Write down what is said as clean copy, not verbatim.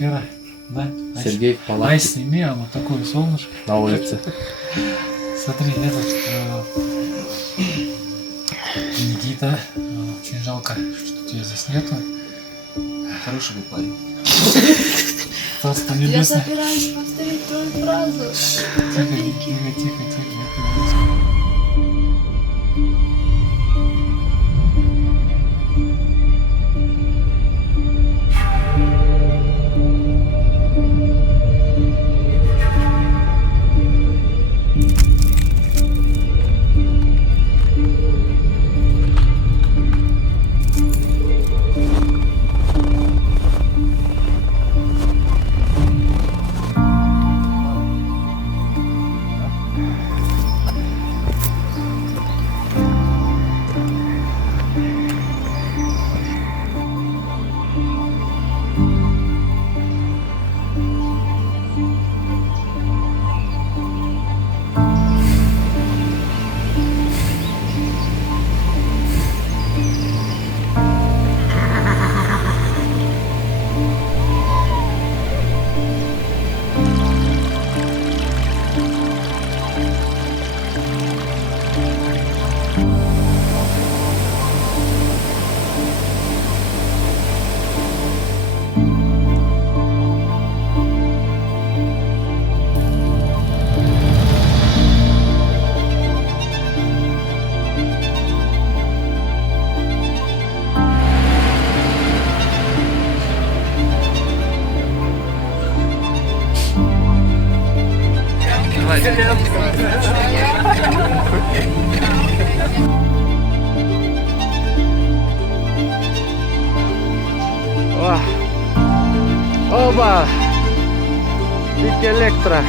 атмосфера, да? Сергей в палатке. Айс сними, а вот такое солнышко. На улице. Смотри, этот Никита, очень жалко, что тебя здесь нету. Хороший был парень. Царство Я небесное. собираюсь повторить твою фразу. Тихо. О! Оба! Дикий электро.